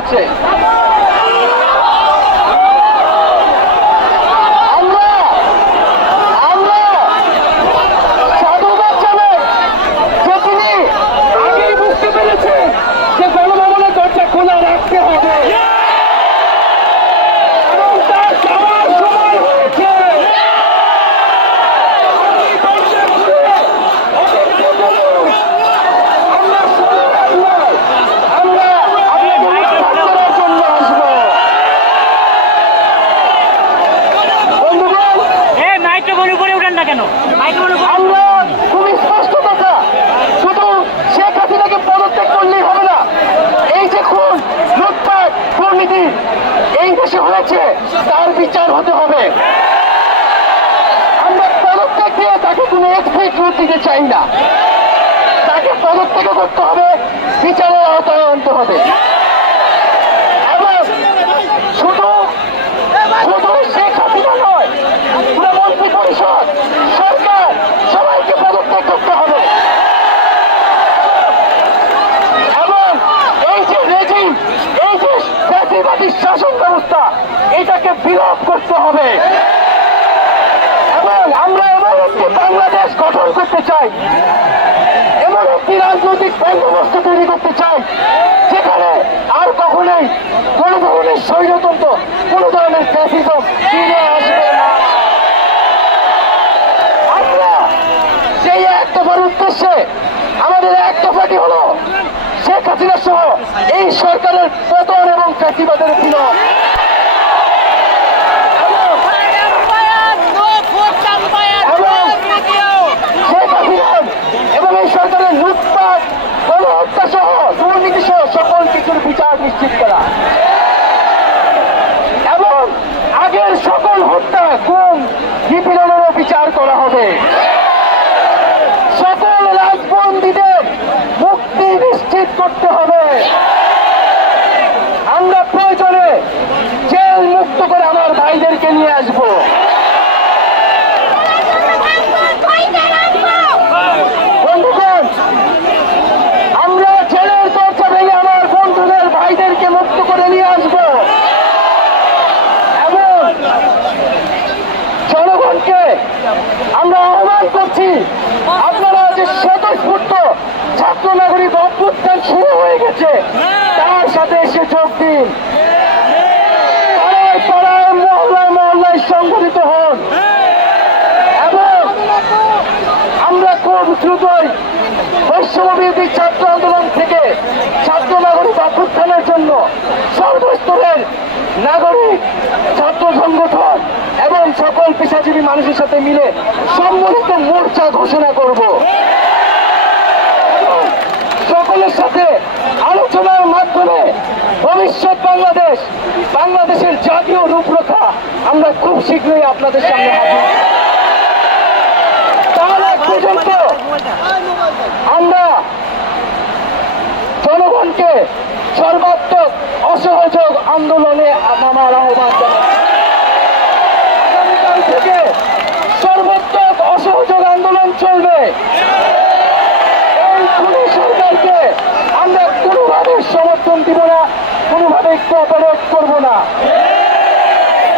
আছে। খুবই স্পষ্ট কথা, শুধু শেখ হাসিনাকে পদত্যাগ করলেই হবে না। এই যে খুন, লুটপাট, দুর্নীতি এই দেশে হয়েছে, তার বিচার হতে হবে। আমরা পদত্যাগ দিয়ে তাকে কোনো এক্সপেক্ট দিতে চাই না, তাকে পদত্যাগ করতে হবে, বিচারের আওতায় আনতে হবে। এবং শুধু শেখ হাসিনা নয়, পুরো মন্ত্রী পরিষদ, সরকার, সবাইকে পদত্যাগ করতে হবে। এবং এই যে রেজিম, এই যে ফ্যাসিবাদী শাসন ব্যবস্থা, এটাকে বিলোপ করতে হবে। এবং আমরা এমন একটি বাংলাদেশ গঠন করতে চাই, এমন একটি রাজনৈতিক বন্দোবস্ত তৈরি করতে চাই, যেখানে আর কখনোই কোন ধরনের স্বৈরতন্ত্র, কোন ধরনের ফ্যাসিজম ফিরে আসবে না। আমরা সেই এক দফার উদ্দেশ্যে আমাদের এক দফাটি হলো শেখ হাসিনা সহ এই সরকারের পতন এবং ফ্যাসিবাদের বিলোপ। এবং এই সরকারের লুটপাট, গণহত্যা সহ দুর্নীতি সহ সকল কিছুর বিচার নিশ্চিত করা এবং আগের সকল হত্যা, গুম, নিপীড়নেরও বিচার করা হবে। সকল রাজবন্দীদের মুক্তি নিশ্চিত করতে হবে। আমরা প্রয়োজনে জেল মুক্ত করে আমার ভাইদেরকে নিয়ে আসবো। বন্ধুগণ, আমরা জেলের দরজা ভেঙে আমার বন্ধুদের ভাইদেরকে মুক্ত করে নিয়ে আসবো এবং জনগণকে আমরা আহ্বান করছি, আপনারা যে স্বতঃস্ফূর্ত ছাত্র নাগরিক অভ্যুত্থান শুরু হয়ে গেছে, তার সাথে এসে যোগ দিন। পাড়ায় পাড়ায়, মহল্লায় মহল্লায় সংগঠিত হন এবং আমরা খুব দ্রুতই বৈষম্যবিরোধী ছাত্র আন্দোলন থেকে ছাত্র নাগরিক অভ্যুত্থানের জন্য সর্বস্তরের নাগরিক, ছাত্র সংগঠন এবং সকল পেশাজীবী মানুষের সাথে মিলে সম্মিলিত মোর্চা ঘোষণা করব। সকলের সাথে আলোচনার মাধ্যমে ভবিষ্যৎ বাংলাদেশের জাতীয় রূপরেখা আমরা খুব শীঘ্রই আপনাদের সামনে হাজির। তার আগ পর্যন্ত আমরা জনগণকে সর্বাত্মক অসহযোগ আন্দোলনে নামার আহ্বান জানাই। আগামীকাল থেকে সর্বাত্মক অসহযোগ আন্দোলন চলবে। এই খুনি সরকারকে আমরা কোনোভাবে সমর্থন দিব না, কোনোভাবে কোঅপারেট করব না।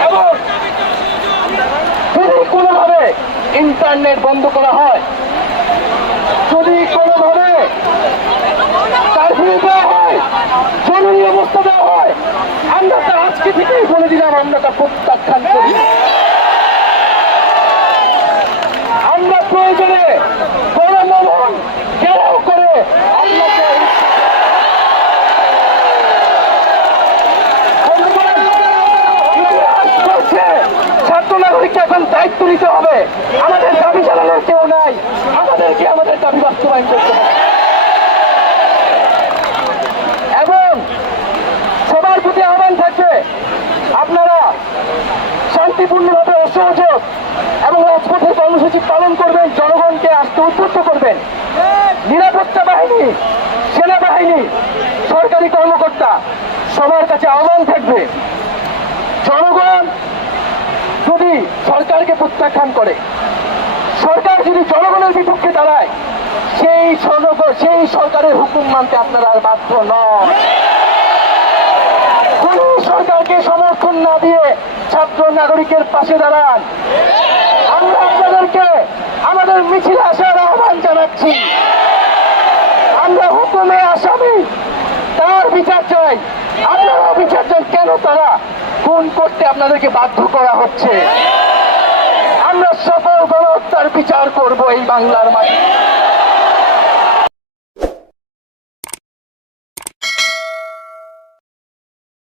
এবং যদি কোনোভাবে ইন্টারনেট বন্ধ করা হয়, যদি কোনোভাবে কারফিউ দেওয়া হয়, জরুরি অবস্থা দেওয়া হয়, আমরা তা আজকে থেকেই বলে দিলাম, আমরা তা প্রত্যাখ্যান করি। আমরা প্রয়োজনে গণভবন ঘেরাও করে আপনাকে ছাত্র নাগরিককে এখন দায়িত্ব নিতে হবে। আমাদের দাবি জানানোর কেউ নাই, আমাদেরকে আমাদের দাবি বাস্তবায়ন করতে হবে। এবং সবার প্রতি আহ্বান থাকবে, আপনারা শান্তিপূর্ণভাবে অসহযোগ এবং রাজপথের কর্মসূচি পালন করবেন, জনগণকে আসতে উদ্বুদ্ধ করবেন। নিরাপত্তা বাহিনী, সেনাবাহিনী, সরকারি কর্মকর্তা সবার কাছে আহ্বান থাকবে, জনগণ যদি সরকারকে প্রত্যাখ্যান করে, সরকার যদি জনগণের বিপক্ষে দাঁড়ায়, সেই সরকারের হুকুম মানতে আপনারা আর বাধ্য নন। সরকারকে সমর্থন না দিয়ে ছাত্র নাগরিকের পাশে দাঁড়ান। আমরা আপনাদেরকে আমাদের মিছিলে আসার আহ্বান জানাচ্ছি। আমরা হুকুমে আসামি, তার বিচার চাই। আপনারাও বিচার চাই, কেন তারা খুন করতে আপনাদেরকে বাধ্য করা হচ্ছে। আমরা সকল গণহত্যার বিচার করব এই বাংলার মাটিতে।